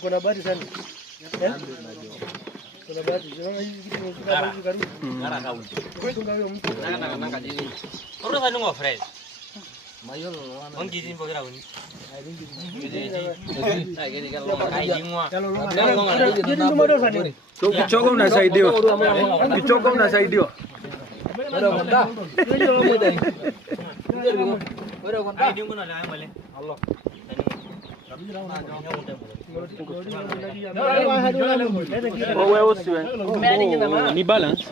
Kuna habari sana. Kuna habari. Kichoka unasaidiwa. Kichoka unasaidiwa. Ni balance.